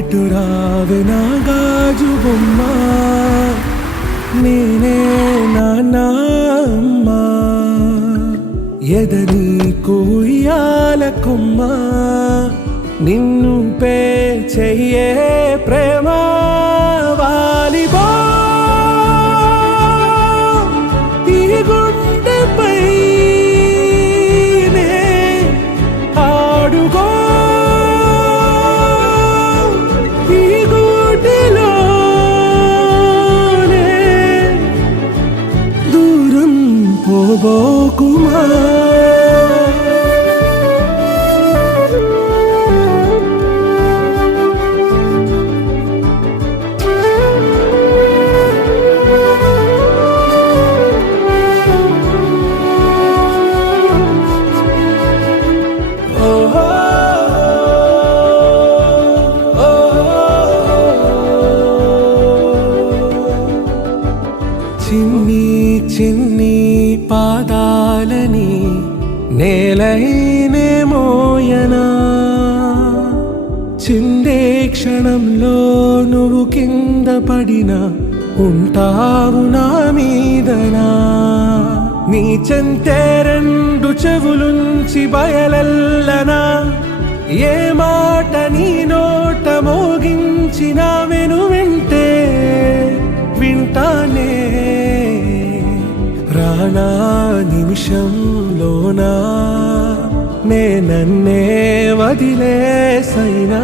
ఇటు రావే నా గాజు బొమ్మ, నేనే నాన్నమ్మ, ఎదని కూయాల కొమ్మ, నిన్ను పే చెయ్యే ప్రేమ వాలిబో ఈ గుండెపై నే ఆడుగో ఈ గుడిలోనే దూరం పోబోకుమా. చిన్ని చిన్ని పాదాలని నేలైనే మోయనా, చిందే క్షణంలో నువ్వు కింద పడినా ఉంటావు నా మీదనా. నీ చెంతే రెండు చెవులుంచి బయలెల్లనా, ఏ మాట నీ నోట మోగించిన వెను వింటే వింటానే. రానా నిమిషంలోనా నే నన్నే వదిలేసైనా.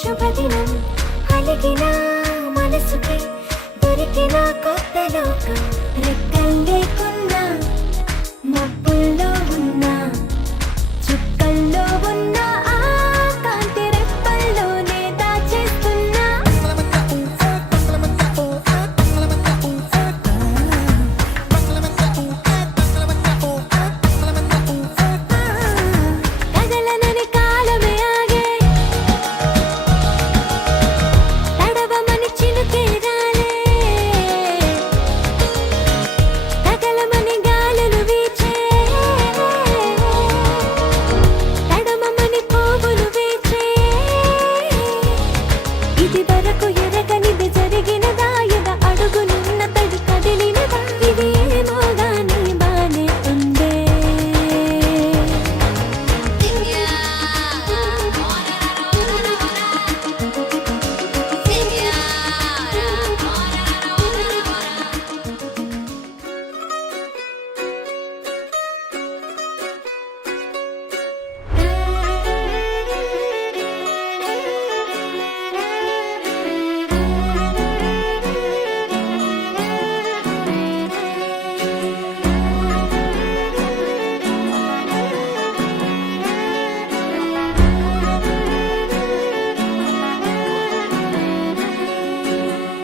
శుభదినం అలిగిన మనసుకి దొరికిన కొత్త లోకం, రెక్కలు లేకున్నా మబ్బుల్లో ఉన్నా చుక్కల్లో ఉన్న ఆ కాంతి రెప్పల్లోనే దాచేస్తున్నా. కదలనని కాలమే ఆగే, తడవమని చినుకే రాలే, తగలమని గాలులు వీచే, తడమమని పోగులు వీచే. ఇది వరకు ఎరగనిది జరిగినదా, ఎద అడుగునున్న తడి కదిలినదా, ఇది ఏమో గాని బానే ఉందే.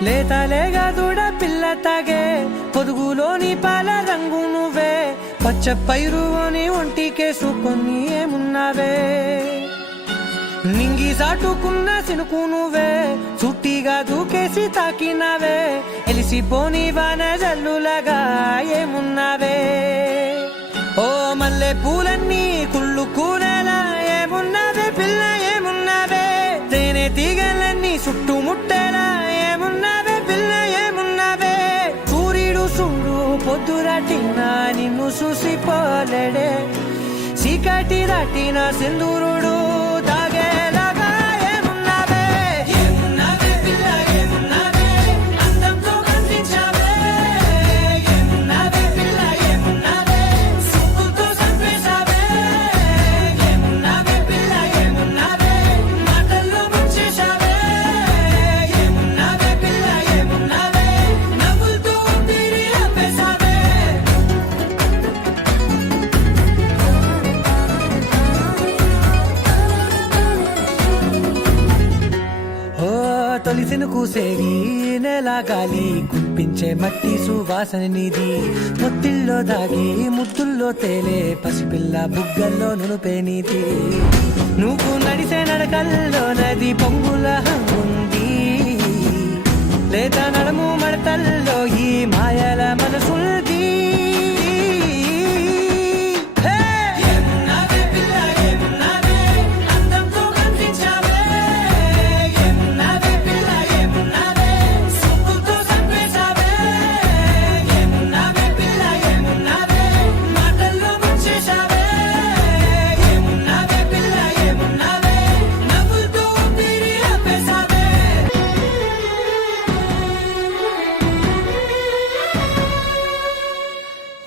లేతలేగా దూడ పిల్ల తాగే, పొదుగులోని పాల రంగు నువ్వే, పచ్చ పైరుని ఒంటికేసుకొని ఏమున్నావే. నింగి సాటుకున్న సినుకు నువ్వే, చుట్టిగా దూకేసి తాకినావే, ఎలిసిపోని వాన జల్లులగా ఏమున్నావే. ఓ మల్లె పూలన్నీ కుళ్ళు కూనేలా ఏమున్నావే పిల్ల ఏమున్నావే, తేనె తీగలన్నీ చుట్టుముట్టేలా ఏమున్నావే పిల్ల ఏమున్నావే. సూర్యుడు చూడు పొద్దురాటిన నిన్ను చూసిపోలేడే, చీకటి దాటిన సింధూరుడు దాగేలాగా ఏమున్నావే. ఏమున్నావే పిల్ల ఏమున్నావే, అందంతో కనిపించావే. ఏమున్నావే పిల్ల ఏమున్నావే, సుక్కుతో చంపేశావే. ఏమున్నావే పిల్ల ఏమున్నావే, మాటల్లో ముంచేశావే. ఏమున్నావే పిల్ల ఏమున్నావే, నవ్వులతో ఊపిరి ఆపేశావే. సినుకూసేరి నెల గాలి కుప్పించే మట్టి సువాసన నిధి ముత్తిల్లో దాగి ముద్దుల్లో తేలే పసిపిల్ల బుగ్గల్లో నునుపే నీతి నువ్వు నడిసే నడకల్లో నది పొంగుల హంగుంది లేత నడుము మడతల్లో ఈ మాయల మనసుంది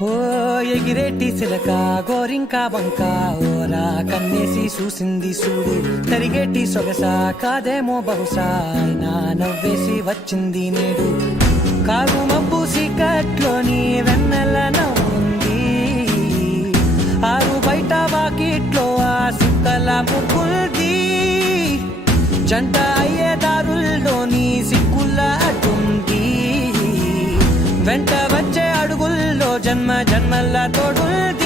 ఓ ఎగిరేటి సిలక గోరింకా వంక ఓరా కన్నేసి చూసింది చూడు తరిగేటి సొగస కాదేమో బహుశా అయినా నవ్వేసి వచ్చింది నేడు కారు మబ్బు సీకట్లోని వెన్నెల నవ్వుంది ఆరు బయట వాకిట్లో ఆ సుక్కల ముగ్గుల్ది జంట అయ్యే దారుల్లోని సిక్కుల అడ్డుంది వెంట వచ్చే అడుగుల్లో జన్మ జన్మల తోడుంది